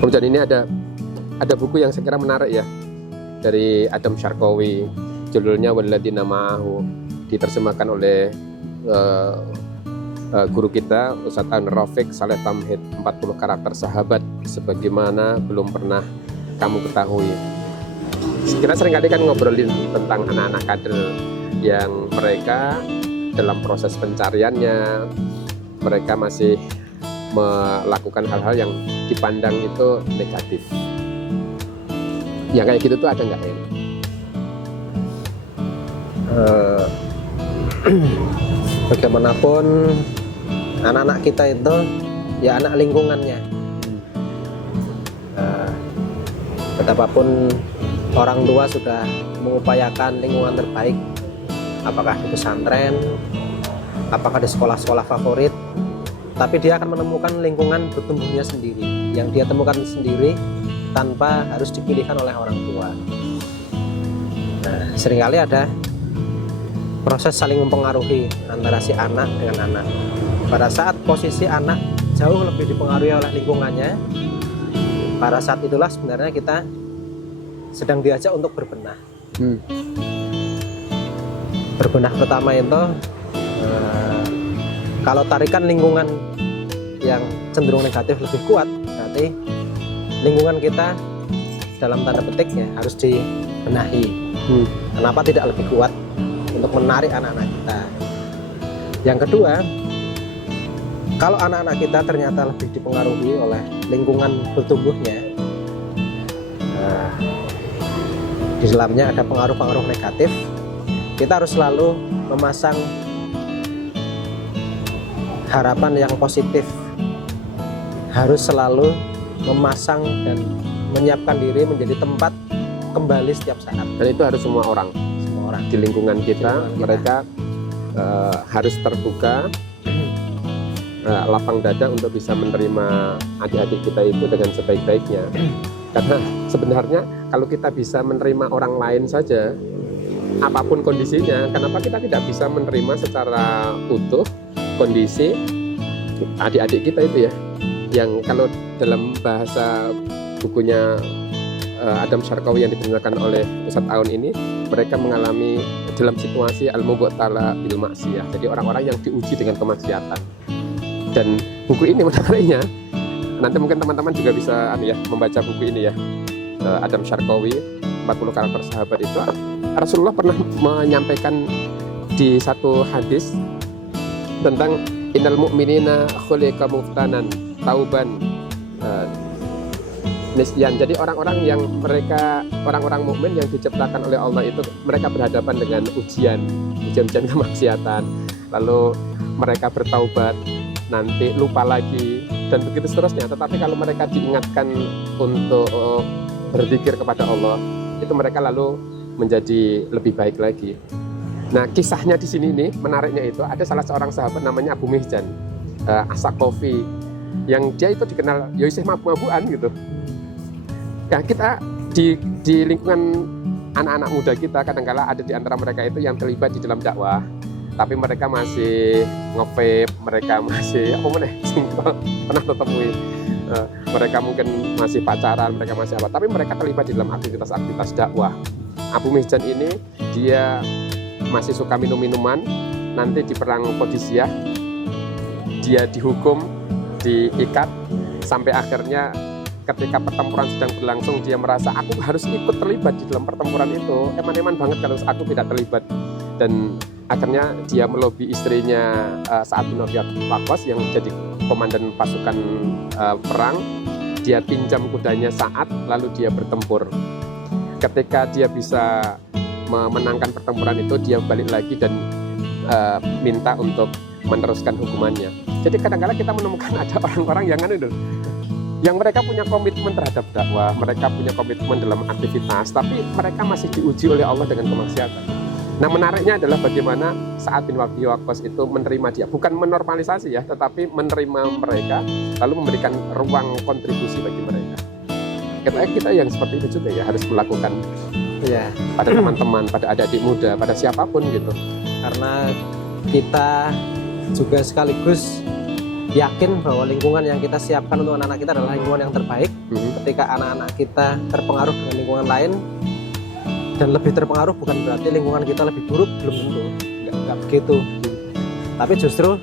Kemudian ini ada buku yang saya kira menarik ya, dari Adam Sharkawi, judulnya Walladzina Ma'ahu, diterjemahkan oleh guru kita Ustadz An-Rafiq Saleh Tamhid, 40 karakter sahabat sebagaimana belum pernah kamu ketahui. Sekira seringkali kan ngobrolin tentang anak-anak kader yang mereka dalam proses pencariannya, mereka masih melakukan hal-hal yang dipandang itu negatif. Yang kayak gitu tuh ada nggak ya? Bagaimanapun anak-anak kita itu ya anak lingkungannya. Betapapun orang tua sudah mengupayakan lingkungan terbaik, apakah di pesantren, apakah di sekolah-sekolah favorit, tapi dia akan menemukan lingkungan bertumbuhnya sendiri, yang dia temukan sendiri tanpa harus dipilihkan oleh orang tua. Nah, seringkali ada proses saling mempengaruhi antara si anak dengan anak. Pada saat posisi anak jauh lebih dipengaruhi oleh lingkungannya, pada saat itulah sebenarnya kita sedang diajak untuk berbenah. Berbenah pertama itu kalau tarikan lingkungan yang cenderung negatif lebih kuat, berarti lingkungan kita dalam tanda petik ya harus dibenahi. Kenapa tidak lebih kuat untuk menarik anak-anak kita? Yang kedua, kalau anak-anak kita ternyata lebih dipengaruhi oleh lingkungan bertumbuhnya, di dalamnya ada pengaruh-pengaruh negatif, kita harus selalu memasang harapan yang positif, harus selalu memasang dan menyiapkan diri menjadi tempat kembali setiap saat. Dan itu harus semua orang di lingkungan kita, mereka harus terbuka, lapang dada untuk bisa menerima adik-adik kita itu dengan sebaik-baiknya. Karena sebenarnya kalau kita bisa menerima orang lain saja, apapun kondisinya, kenapa kita tidak bisa menerima secara utuh kondisi adik-adik kita itu ya? Yang kalau dalam bahasa bukunya Adam Sharkawi yang diterjemahkan oleh Ustadz Aun ini, mereka mengalami dalam situasi al-mubtala bil maksiyah. Jadi orang-orang yang diuji dengan kemaksiatan. Dan buku ini menariknya, nanti mungkin teman-teman juga bisa membaca buku ini ya, Adam Sharkawi 40 karakter sahabat itu. Rasulullah pernah menyampaikan di satu hadis tentang innal mu'minina khuliqa muftanan tauban nisyan. Jadi orang-orang mukmin yang diciptakan oleh Allah itu mereka berhadapan dengan ujian kemaksiatan, lalu mereka bertaubat, nanti lupa lagi dan begitu seterusnya. Tetapi kalau mereka diingatkan untuk berzikir kepada Allah, itu mereka lalu menjadi lebih baik lagi. Nah, kisahnya di sini nih menariknya itu ada salah seorang sahabat namanya Abu Mihjan As-Saqafi, yang dia itu dikenal Yosef mabuk-mabukan gitu. Ya, kita di lingkungan anak-anak muda kita kadang-kala ada di antara mereka itu yang terlibat di dalam dakwah, tapi mereka masih nge-vape, mereka masih pernah temui, mereka mungkin masih pacaran, mereka masih apa, tapi mereka terlibat di dalam aktivitas dakwah. Abu Mihjan ini dia masih suka minum-minuman, nanti di perang Qadisiyah dia dihukum, diikat, sampai akhirnya ketika pertempuran sedang berlangsung dia merasa aku harus ikut terlibat di dalam pertempuran itu, eman-eman banget kalau aku tidak terlibat. Dan akhirnya dia melobi istrinya Sa'ad bin Abi Waqqas yang jadi komandan pasukan perang. Dia pinjam kudanya Sa'ad, lalu dia bertempur. Ketika dia bisa memenangkan pertempuran itu, dia balik lagi dan minta untuk meneruskan hukumannya. Jadi kadang-kadang kita menemukan ada orang-orang yang mereka punya komitmen terhadap dakwah, mereka punya komitmen dalam aktivitas, tapi mereka masih diuji oleh Allah dengan kemaksiatan. Nah, menariknya adalah bagaimana Sa'ad bin Abi Waqqas itu menerima dia, bukan menormalisasi ya, tetapi menerima mereka, lalu memberikan ruang kontribusi bagi mereka. Kita yang seperti itu juga ya harus melakukan ya pada teman-teman, pada adik-adik muda, pada siapapun gitu. Karena kita juga sekaligus yakin bahwa lingkungan yang kita siapkan untuk anak-anak kita adalah lingkungan yang terbaik. Mhm. Ketika anak-anak kita terpengaruh dengan lingkungan lain, dan lebih terpengaruh bukan berarti lingkungan kita lebih buruk, belum tentu, nggak begitu. Tapi justru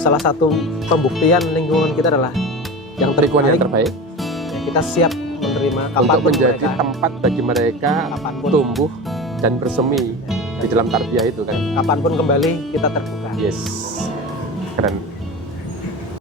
salah satu pembuktian lingkungan kita adalah yang Lingkungan yang terbaik. terbaik Ya, kita siap menerima untuk kapanpun menjadi mereka, tempat bagi mereka kapanpun, tumbuh dan bersemi di dalam tarbiyah itu kan. kapanpun kembali kita terbuka. Yes, keren.